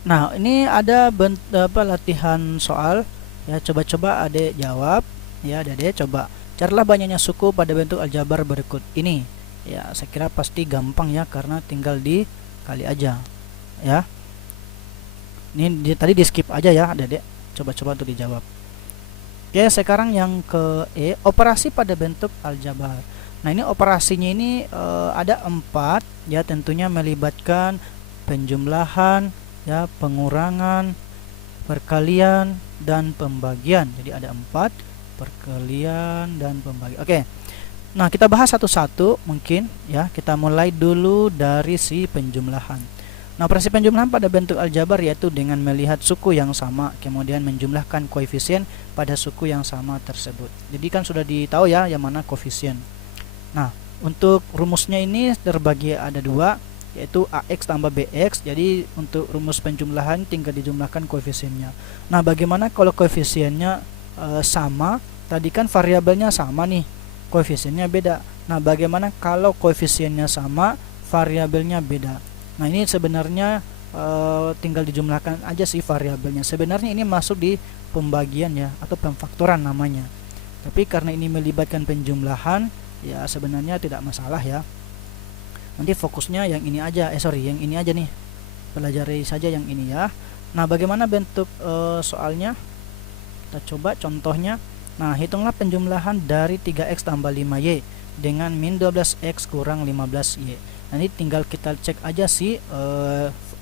Nah, ini ada latihan soal ya, coba-coba Adek jawab ya. Adek coba carilah banyaknya suku pada bentuk aljabar berikut ini. Ya, saya kira pasti gampang ya karena tinggal dikali aja ya. Ini tadi di skip aja ya Adek. Coba-coba untuk dijawab. Oke, sekarang yang ke E, operasi pada bentuk aljabar. Nah, ini operasinya ini ada 4 ya, tentunya melibatkan penjumlahan ya, pengurangan, perkalian, dan pembagian. Jadi ada 4, perkalian dan pembagian. Oke. Nah, kita bahas satu-satu mungkin ya. Kita mulai dulu dari si penjumlahan. Nah, operasi penjumlahan pada bentuk aljabar yaitu dengan melihat suku yang sama, kemudian menjumlahkan koefisien pada suku yang sama tersebut. Jadi kan sudah ditahu ya yang mana koefisien. Nah, untuk rumusnya ini terbagi ada 2, yaitu AX tambah BX. Jadi untuk rumus penjumlahan tinggal dijumlahkan koefisiennya. Nah, bagaimana kalau koefisiennya sama? Tadi kan variabelnya sama nih, koefisiennya beda. Nah, bagaimana kalau koefisiennya sama, variabelnya beda? Nah, ini sebenarnya tinggal dijumlahkan aja sih variabelnya. Sebenarnya ini masuk di pembagian ya, atau pemfaktoran namanya. Tapi karena ini melibatkan penjumlahan, ya sebenarnya tidak masalah ya. Nanti fokusnya yang ini aja, yang ini aja nih. Pelajari saja yang ini ya. Nah, bagaimana bentuk soalnya? Kita coba contohnya. Nah, hitunglah penjumlahan dari 3x tambah 5y dengan min 12x kurang 15y. Nanti tinggal kita cek aja sih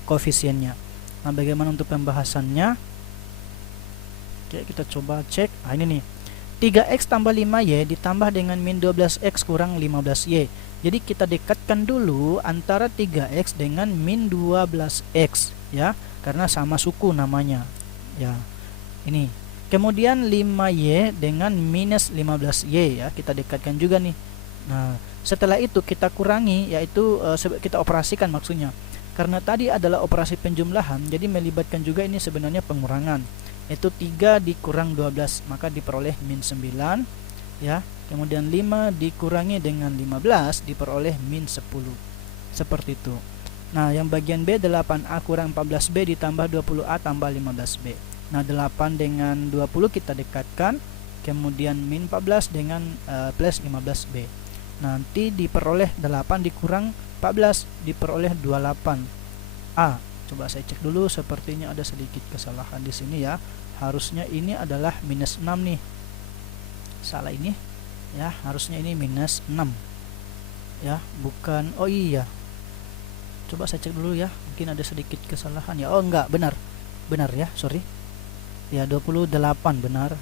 koefisiennya. Nah, bagaimana untuk pembahasannya? Oke, kita coba cek. Nah, ini nih. 3x tambah 5y ditambah dengan min 12x kurang 15y. Jadi kita dekatkan dulu antara 3x dengan min 12x ya, karena sama suku namanya. Ya. Ini. Kemudian 5y dengan minus 15y ya, kita dekatkan juga nih. Nah, setelah itu kita kurangi, yaitu kita operasikan maksudnya. Karena tadi adalah operasi penjumlahan, jadi melibatkan juga ini sebenarnya pengurangan. Yaitu 3 dikurang 12, maka diperoleh min 9 ya. Kemudian 5 dikurangi dengan 15 diperoleh min 10. Seperti itu. Nah, yang bagian B 8A kurang 14B ditambah 20A tambah 15B. Nah, 8 dengan 20 kita dekatkan, kemudian min 14 dengan plus 15B. Nanti diperoleh 8 dikurang 14 diperoleh 28A. Coba saya cek dulu, sepertinya ada sedikit kesalahan di sini ya. Harusnya ini adalah minus 6 nih. Salah ini ya, harusnya ini minus 6. Ya, bukan. Oh iya. Coba saya cek dulu ya. Mungkin ada sedikit kesalahan ya. Oh enggak, benar. Benar ya, sorry. Ya, 28 benar.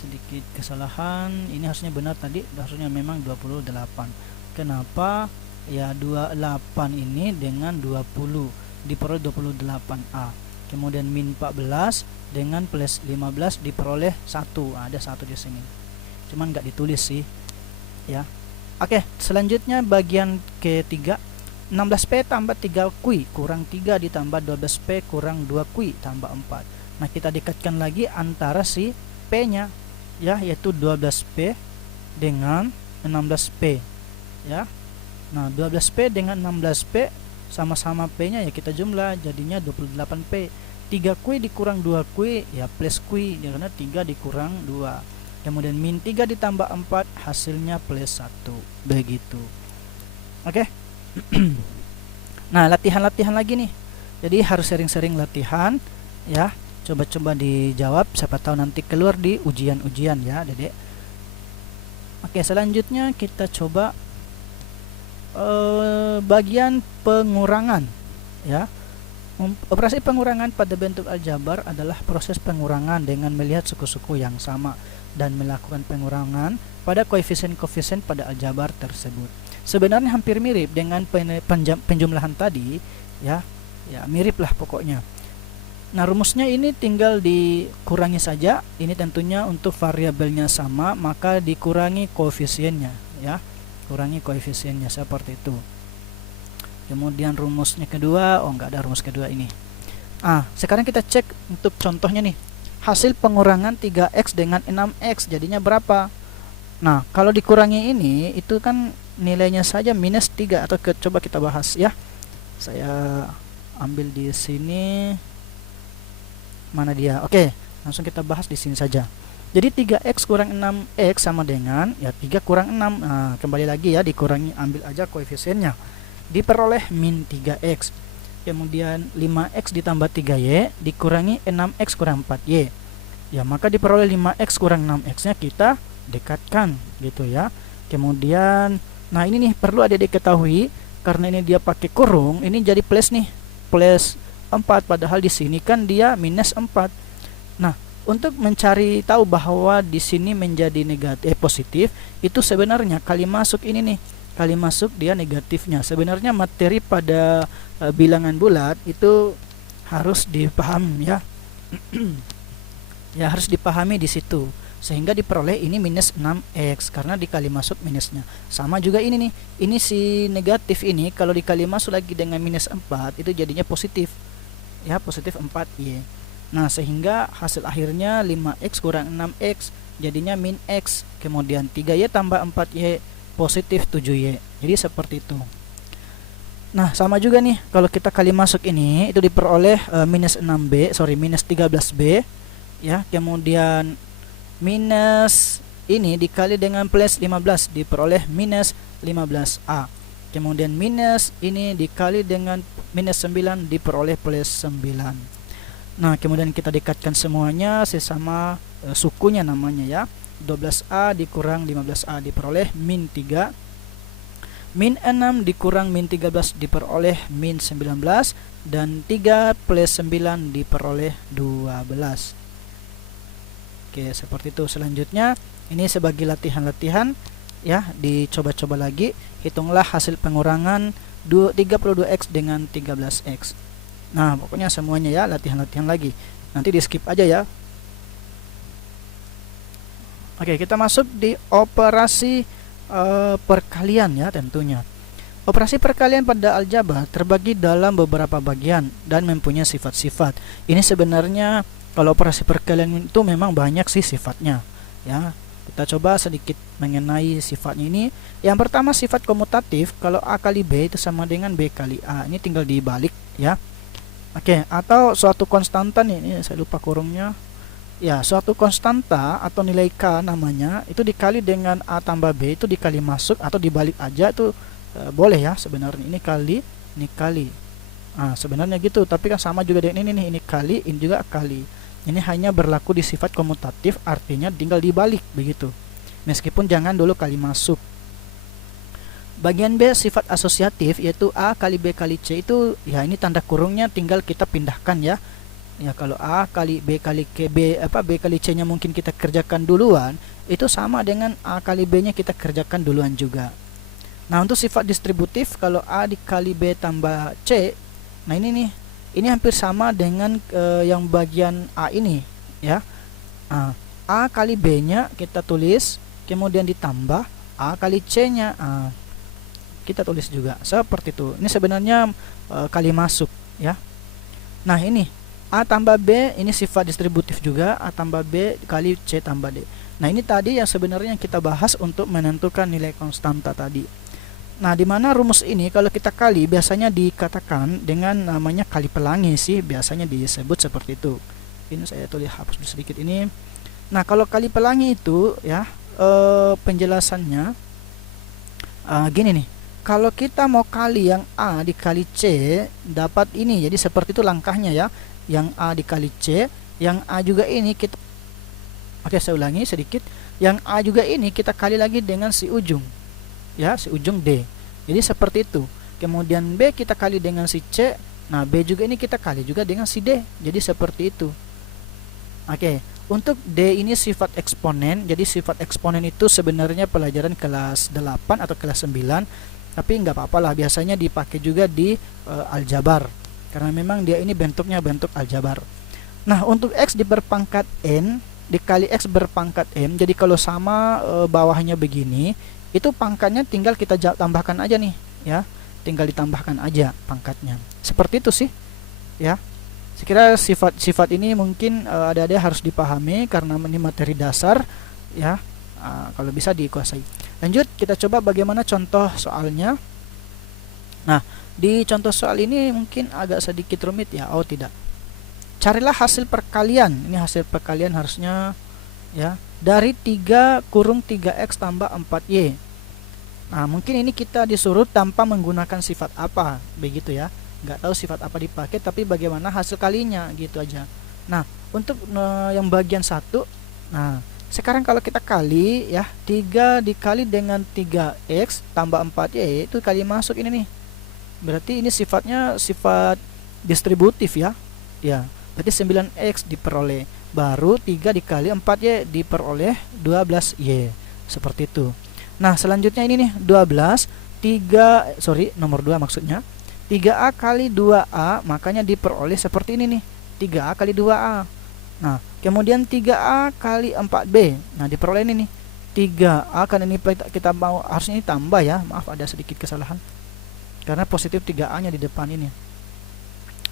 Sedikit kesalahan. Ini harusnya benar tadi, harusnya memang 28. Kenapa? Ya, 28 ini dengan 20 diperoleh 28A. Kemudian min 14 dengan plus 15 diperoleh 1. Ada 1 di sini. Cuman nggak ditulis sih. Ya. Oke, selanjutnya bagian ketiga. 16P tambah 3Q kurang 3 ditambah 12P kurang 2Q tambah 4. Nah, kita dekatkan lagi antara si P-nya ya, yaitu 12P dengan 16P ya. Nah, 12P dengan 16P sama-sama P-nya ya kita jumlah, jadinya 28P. 3Q dikurang 2Q ya plus Q, karena 3 dikurang 2. Kemudian min 3 ditambah 4 hasilnya plus 1. Begitu. Oke. Nah, latihan-latihan lagi nih. Jadi harus sering-sering latihan ya. Coba-coba dijawab, siapa tahu nanti keluar di ujian-ujian ya, Dedek. Oke, selanjutnya kita coba bagian pengurangan ya. Operasi pengurangan pada bentuk aljabar adalah proses pengurangan dengan melihat suku-suku yang sama dan melakukan pengurangan pada koefisien-koefisien pada aljabar tersebut. Sebenarnya hampir mirip dengan penjumlahan tadi ya. Ya, mirip lah pokoknya. Nah, rumusnya ini tinggal dikurangi saja. Ini tentunya untuk variabelnya sama, maka dikurangi koefisiennya ya. Kurangi koefisiennya seperti itu. Kemudian rumusnya kedua, oh enggak ada rumus kedua ini. Sekarang kita cek untuk contohnya nih. Hasil pengurangan 3x dengan 6x jadinya berapa? Nah, kalau dikurangi ini itu kan nilainya saja minus 3, atau coba kita bahas ya. Saya ambil di sini, mana dia? Oke, langsung kita bahas di sini saja. Jadi 3x kurang 6x sama dengan ya 3 kurang 6. Nah, kembali lagi ya, dikurangi, ambil aja koefisiennya. Diperoleh min 3x. Kemudian 5x ditambah 3y dikurangi 6x kurang 4y. Ya, maka diperoleh 5x kurang 6x-nya kita dekatkan gitu ya. Kemudian nah ini nih perlu adik-adik ketahui, karena ini dia pakai kurung, ini jadi plus nih. Plus 4, padahal di sini kan dia minus 4. Nah, untuk mencari tahu bahwa di sini menjadi positif, itu sebenarnya kali masuk ini nih. Kali masuk dia negatifnya. Sebenarnya materi pada bilangan bulat itu harus dipahami ya. Ya, harus dipahami di situ. Sehingga diperoleh ini minus 6x karena dikali masuk minusnya. Sama juga ini nih. Ini si negatif ini kalau dikali masuk lagi dengan minus 4 itu jadinya positif. Ya, positif 4y. Nah, sehingga hasil akhirnya 5x kurang 6x jadinya min x. Kemudian 3y tambah 4y positif 7y. Jadi seperti itu. Nah, sama juga nih kalau kita kali masuk ini itu diperoleh minus 13b ya. Kemudian minus ini dikali dengan plus 15 diperoleh minus 15a. Kemudian minus ini dikali dengan minus 9 diperoleh plus 9. Nah, kemudian kita dekatkan semuanya sesama sukunya namanya ya. 12a dikurang 15a diperoleh min 3. Min 6 dikurang min 13 diperoleh min 19. Dan 3 plus 9 diperoleh 12. Oke, seperti itu. Selanjutnya ini sebagai latihan-latihan ya, dicoba-coba lagi. Hitunglah hasil pengurangan 32x dengan 13x. Nah, pokoknya semuanya ya, latihan-latihan lagi. Nanti di skip aja ya. Oke, kita masuk di operasi perkalian ya tentunya. Operasi perkalian pada aljabar terbagi dalam beberapa bagian dan mempunyai sifat-sifat. Ini sebenarnya kalau operasi perkalian itu memang banyak sih sifatnya ya. Kita coba sedikit mengenai sifatnya ini. Yang pertama sifat komutatif, kalau A kali B itu sama dengan B kali A. Ini tinggal dibalik ya. Oke, atau suatu konstanta nih, ini saya lupa kurungnya. Ya, suatu konstanta atau nilai K namanya itu dikali dengan A tambah B itu dikali masuk atau dibalik aja itu boleh ya sebenarnya. Ini kali, ini kali. Nah, sebenarnya gitu, tapi kan sama juga dengan ini nih, ini kali, ini juga kali. Ini hanya berlaku di sifat komutatif, artinya tinggal dibalik begitu. Meskipun jangan dulu kali masuk. Bagian B sifat asosiatif yaitu A kali B kali C itu ya ini tanda kurungnya tinggal kita pindahkan ya. Ya, kalau A kali B kali B kali C nya mungkin kita kerjakan duluan, itu sama dengan A kali B nya kita kerjakan duluan juga. Nah, untuk sifat distributif kalau A dikali B tambah C, nah ini nih, ini hampir sama dengan yang bagian A ini ya. A kali B nya kita tulis, kemudian ditambah A kali C nya kita tulis juga seperti itu. Ini sebenarnya kali masuk ya. Nah, ini A tambah B ini sifat distributif juga, A tambah B kali C tambah D. Nah, ini tadi yang sebenarnya kita bahas untuk menentukan nilai konstanta tadi. Nah, di mana rumus ini kalau kita kali biasanya dikatakan dengan namanya kali pelangi sih, biasanya disebut seperti itu. Ini saya tulis hapus sedikit ini. Nah, kalau kali pelangi itu ya penjelasannya gini nih. Kalau kita mau kali yang A dikali C dapat ini, jadi seperti itu langkahnya ya. Yang A dikali C, yang A juga ini kita, oke saya ulangi sedikit, yang A juga ini kita kali lagi dengan si ujung ya, si ujung D. Jadi seperti itu. Kemudian B kita kali dengan si C, nah B juga ini kita kali juga dengan si D. Jadi seperti itu. Oke, untuk D ini sifat eksponen. Jadi sifat eksponen itu sebenarnya pelajaran kelas 8 atau kelas 9, tapi nggak apa-apa lah, biasanya dipakai juga di aljabar karena memang dia ini bentuknya bentuk aljabar. Nah, untuk X diperpangkat N dikali X berpangkat M, jadi kalau sama bawahnya begini, itu pangkatnya tinggal kita tambahkan aja nih ya, tinggal ditambahkan aja pangkatnya. Seperti itu sih ya. Sekira sifat-sifat ini mungkin adik-adik harus dipahami karena ini materi dasar ya, kalau bisa dikuasai. Lanjut kita coba bagaimana contoh soalnya. Nah, Di contoh soal ini mungkin agak sedikit rumit ya. Oh tidak. Carilah hasil perkalian. Ini hasil perkalian harusnya ya dari 3 kurung 3x tambah 4y. Nah mungkin ini kita disuruh tanpa menggunakan sifat apa, begitu ya. Nggak tahu sifat apa dipakai, tapi bagaimana hasil kalinya gitu aja. Nah untuk yang bagian 1, nah sekarang kalau kita kali ya 3 dikali dengan 3x tambah 4y itu kali masuk ini nih. Berarti ini sifatnya sifat distributif ya. Ya, berarti 9x diperoleh, baru 3 dikali 4y diperoleh 12y. Seperti itu. Nah, selanjutnya ini nih 12 nomor 2 maksudnya. 3a kali 2a makanya diperoleh seperti ini nih. 3a kali 2a. Nah, kemudian 3a kali 4b. Nah, diperoleh ini nih. 3a kan ini kita mau harusnya ini tambah ya. Maaf ada sedikit kesalahan. Karena positif 3a nya di depan ini.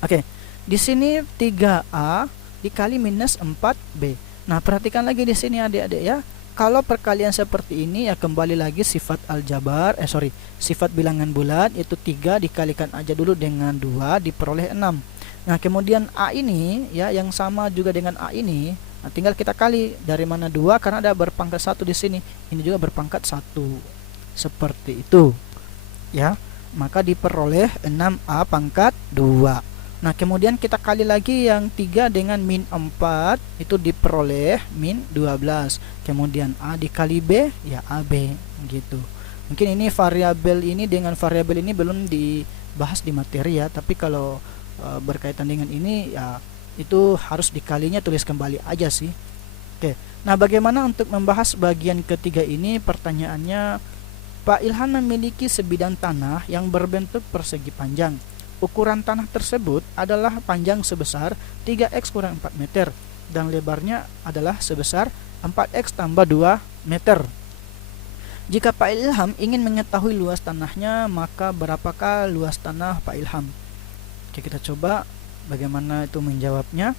Oke. Di sini 3a dikali minus 4b. Nah, perhatikan lagi di sini adik-adik ya. Kalau perkalian seperti ini ya kembali lagi sifat aljabar, sifat bilangan bulat, itu 3 dikalikan aja dulu dengan 2 diperoleh 6. Nah, kemudian A ini ya yang sama juga dengan A ini, nah, tinggal kita kali dari mana 2 karena ada berpangkat 1 di sini. Ini juga berpangkat 1. Seperti itu. Ya. Maka diperoleh 6A pangkat 2. Nah, kemudian kita kali lagi yang 3 dengan min 4 itu diperoleh min 12. Kemudian A dikali B ya AB gitu. Mungkin ini variabel ini dengan variabel ini belum dibahas di materi ya, tapi kalau berkaitan dengan ini ya itu harus dikalinya tulis kembali aja sih. Oke. Nah, bagaimana untuk membahas bagian ketiga ini? Pertanyaannya, Pak Ilham memiliki sebidang tanah yang berbentuk persegi panjang. Ukuran tanah tersebut adalah panjang sebesar 3x kurang 4 meter dan lebarnya adalah sebesar 4x tambah 2 meter. Jika Pak Ilham ingin mengetahui luas tanahnya, maka berapakah luas tanah Pak Ilham? Oke, kita coba bagaimana itu menjawabnya.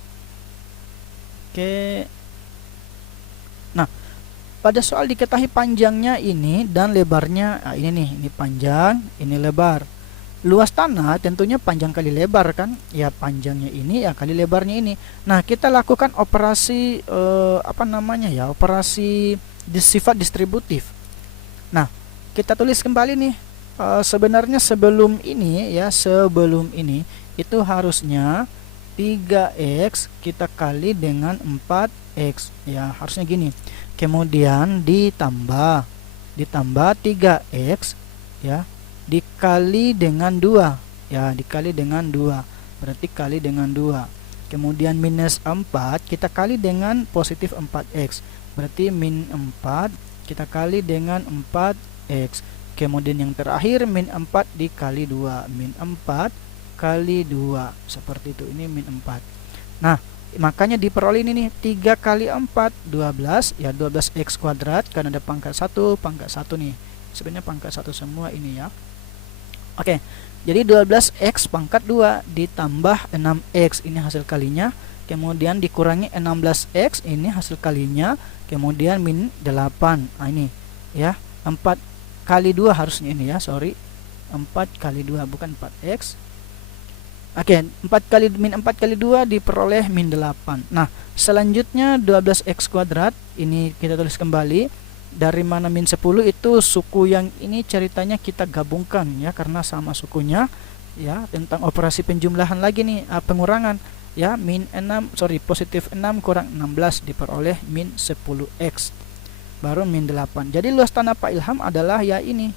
Oke. Nah, pada soal diketahui panjangnya ini dan lebarnya, nah ini nih, ini panjang, ini lebar. Luas tanah tentunya panjang kali lebar kan, ya panjangnya ini ya kali lebarnya ini. Nah, kita lakukan operasi operasi sifat distributif. Nah, kita tulis kembali nih, sebenarnya sebelum ini itu harusnya 3x kita kali dengan 4x ya, harusnya gini. Kemudian ditambah 3x ya dikali dengan 2 ya, dikali dengan 2 berarti kali dengan 2. Kemudian minus 4 kita kali dengan positif 4x berarti min 4 kita kali dengan 4x. Kemudian yang terakhir min 4 dikali 2, min 4 kali 2 seperti itu, ini min 4. Nah, makanya diperoleh ini nih 3 kali 4 12 ya, 12x kuadrat karena ada pangkat 1 nih, sebenarnya pangkat 1 semua ini ya. Oke, jadi 12x pangkat 2 ditambah 6x ini hasil kalinya, kemudian dikurangi 16x ini hasil kalinya, kemudian min 8. Nah ini ya, 4 kali 2 harusnya ini ya, 4 kali 2 bukan 4x. Oke, 4 kali 2 diperoleh min 8. Nah, selanjutnya 12x kuadrat ini kita tulis kembali. Dari mana min 10 itu suku yang ini ceritanya kita gabungkan ya, karena sama sukunya ya, tentang operasi penjumlahan lagi nih, pengurangan ya, positif 6 kurang 16 diperoleh min 10x baru min 8. Jadi luas tanah Pak Ilham adalah ya ini.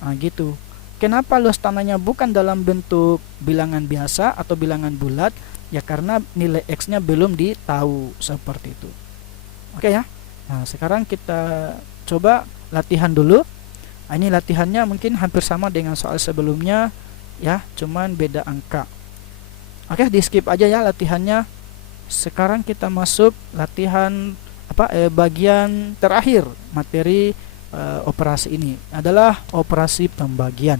Nah, gitu. Kenapa luas tanahnya bukan dalam bentuk bilangan biasa atau bilangan bulat? Ya karena nilai x-nya belum ditahu seperti itu. Oke ya. Nah, sekarang kita coba latihan dulu. Nah, ini latihannya mungkin hampir sama dengan soal sebelumnya ya, cuman beda angka. Oke, di skip aja ya latihannya. Sekarang kita masuk latihan bagian terakhir materi operasi ini adalah operasi pembagian.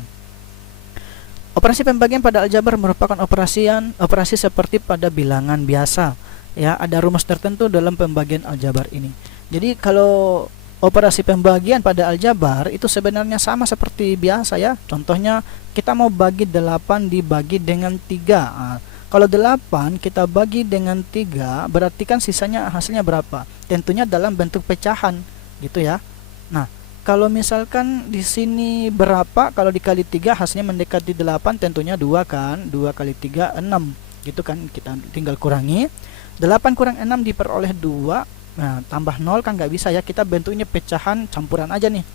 Operasi pembagian pada aljabar merupakan operasi seperti pada bilangan biasa ya, ada rumus tertentu dalam pembagian aljabar ini. Jadi kalau operasi pembagian pada aljabar itu sebenarnya sama seperti biasa ya. Contohnya kita mau bagi 8 dibagi dengan 3. Kalau 8 kita bagi dengan 3, berarti kan sisanya hasilnya berapa? Tentunya dalam bentuk pecahan gitu ya. Nah, kalau misalkan di sini berapa, kalau dikali 3 hasilnya mendekati 8, tentunya 2 kan. 2 kali 3 6 gitu kan, kita tinggal kurangi. 8 kurang 6 diperoleh 2. Nah, tambah 0 kan nggak bisa ya, kita bentuknya pecahan campuran aja nih.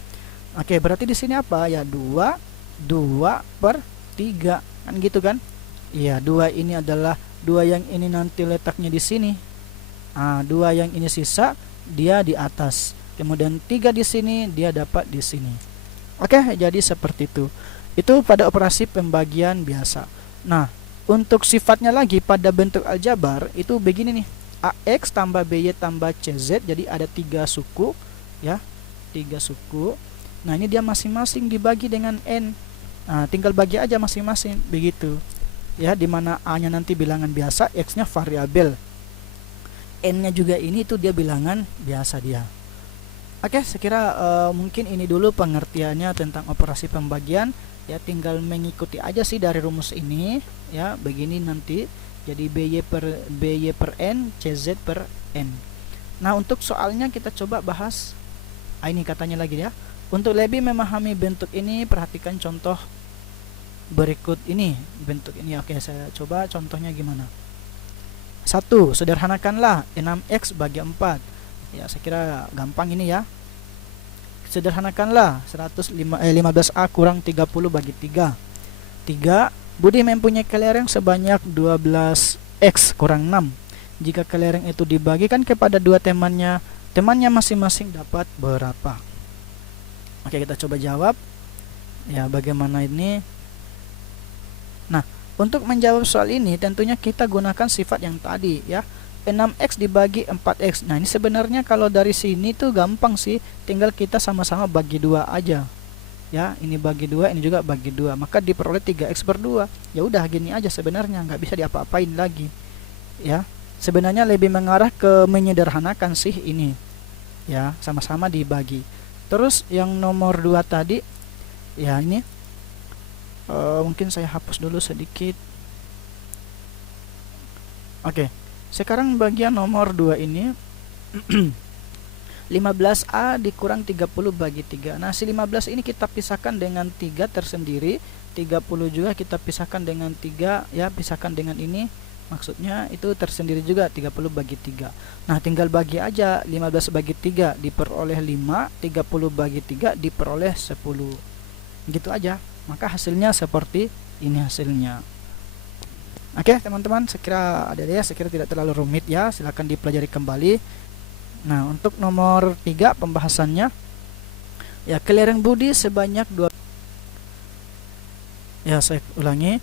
Oke, berarti di sini apa ya, 2 per 3 kan gitu kan. Iya, 2 ini adalah 2 yang ini nanti letaknya di sini. 2 yang ini sisa dia di atas. Kemudian 3 di sini dia dapat di sini. Oke, jadi seperti itu. Itu pada operasi pembagian biasa. Nah, untuk sifatnya lagi pada bentuk aljabar itu begini nih. AX tambah BY tambah CZ, jadi ada 3 suku ya, 3 suku. Nah, ini dia masing-masing dibagi dengan N. Nah, tinggal bagi aja masing-masing begitu ya, dimana A nya nanti bilangan biasa, X nya variabel, N nya juga ini itu dia bilangan biasa dia. Oke, sekira mungkin ini dulu pengertiannya tentang operasi pembagian ya, tinggal mengikuti aja sih dari rumus ini ya, begini nanti. Jadi BY per N, CZ per N. Nah, untuk soalnya kita coba bahas. Ini katanya lagi ya. Untuk lebih memahami bentuk ini, perhatikan contoh berikut ini. Bentuk ini, oke, saya coba contohnya gimana. 1. Sederhanakanlah 6X bagi 4. Ya, saya kira gampang ini ya. Sederhanakanlah 15A kurang 30 bagi 3. 3. Budi mempunyai kelereng sebanyak 12X kurang 6. Jika kelereng itu dibagikan kepada 2 temannya, temannya masing-masing dapat berapa? Oke, kita coba jawab. Ya, bagaimana ini? Nah, untuk menjawab soal ini tentunya kita gunakan sifat yang tadi ya. 6X dibagi 4X. Nah, ini sebenarnya kalau dari sini tuh gampang sih, tinggal kita sama-sama bagi 2 aja. Ya, ini bagi 2, ini juga bagi 2, maka diperoleh 3x per 2. Ya udah gini aja sebenarnya, nggak bisa diapa-apain lagi. Ya, sebenarnya lebih mengarah ke menyederhanakan sih ini. Ya, sama-sama dibagi. Terus yang nomor 2 tadi, ya ini mungkin saya hapus dulu sedikit. Oke, sekarang bagian nomor 2 ini 15A dikurang 30 bagi 3. Nah, si 15 ini kita pisahkan dengan 3 tersendiri, 30 juga kita pisahkan dengan 3 ya, pisahkan dengan ini, maksudnya itu tersendiri juga 30 bagi 3. Nah, tinggal bagi aja, 15 bagi 3 diperoleh 5, 30 bagi 3 diperoleh 10. Gitu aja. Maka hasilnya seperti ini hasilnya. Oke, teman-teman, sekira ada ya, sekira tidak terlalu rumit ya, silakan dipelajari kembali. Nah, untuk nomor 3 pembahasannya ya, kelereng Budi sebanyak 2. Ya, saya ulangi.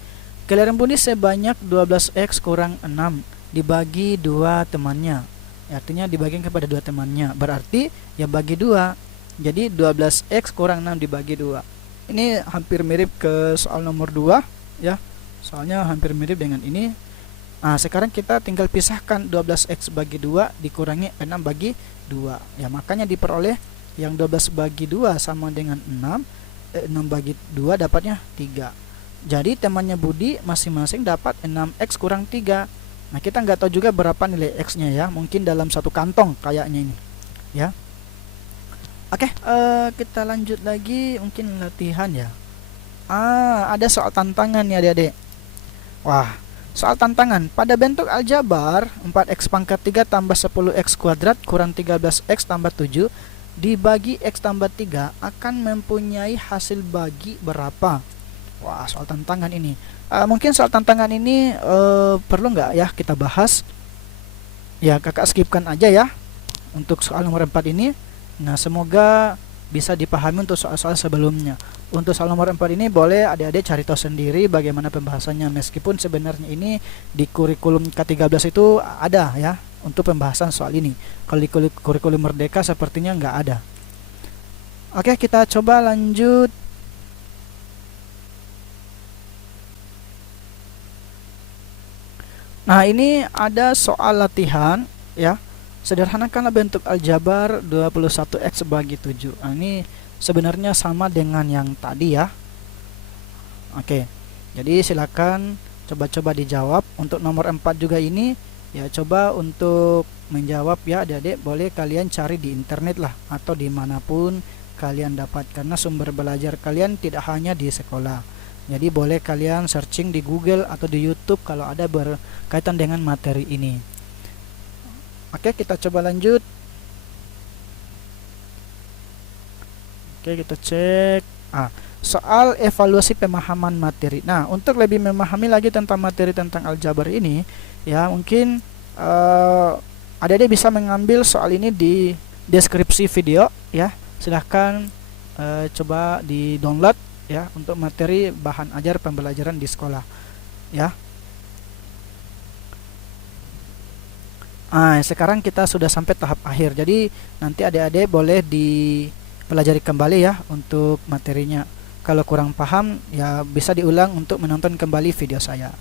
Kelereng Budi sebanyak 12X kurang 6 dibagi 2 temannya. Ya, artinya dibagikan kepada 2 temannya. Berarti ya bagi 2. Jadi 12X kurang 6 dibagi 2. Ini hampir mirip ke soal nomor 2 ya. Soalnya hampir mirip dengan ini. Nah, sekarang kita tinggal pisahkan 12X bagi 2 dikurangi 6 bagi 2. Ya, makanya diperoleh yang 12 bagi 2 sama dengan 6. 6 bagi 2 dapatnya 3. Jadi temannya Budi masing-masing dapat 6X kurang 3. Nah, kita nggak tahu juga berapa nilai X-nya ya. Mungkin dalam satu kantong kayaknya ini. Ya. Oke, kita lanjut lagi mungkin latihan ya. Ada soal tantangan ya adik-adik. Wah, soal tantangan. Pada bentuk aljabar 4x pangkat 3 tambah 10x kuadrat kurang 13x tambah 7 dibagi x tambah 3 akan mempunyai hasil bagi berapa? Wah, soal tantangan ini. Mungkin soal tantangan ini perlu nggak ya kita bahas? Ya, kakak skipkan aja ya untuk soal nomor 4 ini. Nah, semoga bisa dipahami untuk soal-soal sebelumnya. Untuk soal nomor 4 ini boleh adik-adik cari tahu sendiri bagaimana pembahasannya, meskipun sebenarnya ini di kurikulum K13 itu ada ya untuk pembahasan soal ini. Kalau di kurikulum Merdeka sepertinya nggak ada. Oke, kita coba lanjut. Nah, ini ada soal latihan ya. Sederhanakanlah bentuk aljabar 21x bagi 7. Nah, ini sebenarnya sama dengan yang tadi ya. Oke. Jadi silakan coba-coba dijawab. Untuk nomor 4 juga ini ya, coba untuk menjawab ya adik-adik, boleh kalian cari di internet lah atau dimanapun kalian dapat, karena sumber belajar kalian tidak hanya di sekolah. Jadi boleh kalian searching di Google atau di YouTube kalau ada berkaitan dengan materi ini. Oke, kita coba lanjut. Oke, kita cek. Soal evaluasi pemahaman materi. Nah, untuk lebih memahami lagi tentang materi tentang aljabar ini, ya mungkin adik-adik bisa mengambil soal ini di deskripsi video, ya. Silahkan coba di download ya untuk materi bahan ajar pembelajaran di sekolah, ya. Sekarang kita sudah sampai tahap akhir. Jadi nanti adik-adik boleh dipelajari kembali ya untuk materinya. Kalau kurang paham ya bisa diulang untuk menonton kembali video saya.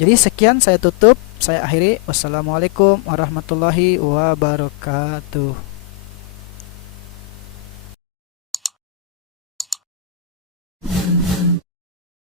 Jadi sekian, saya tutup, saya akhiri. Wassalamualaikum warahmatullahi wabarakatuh.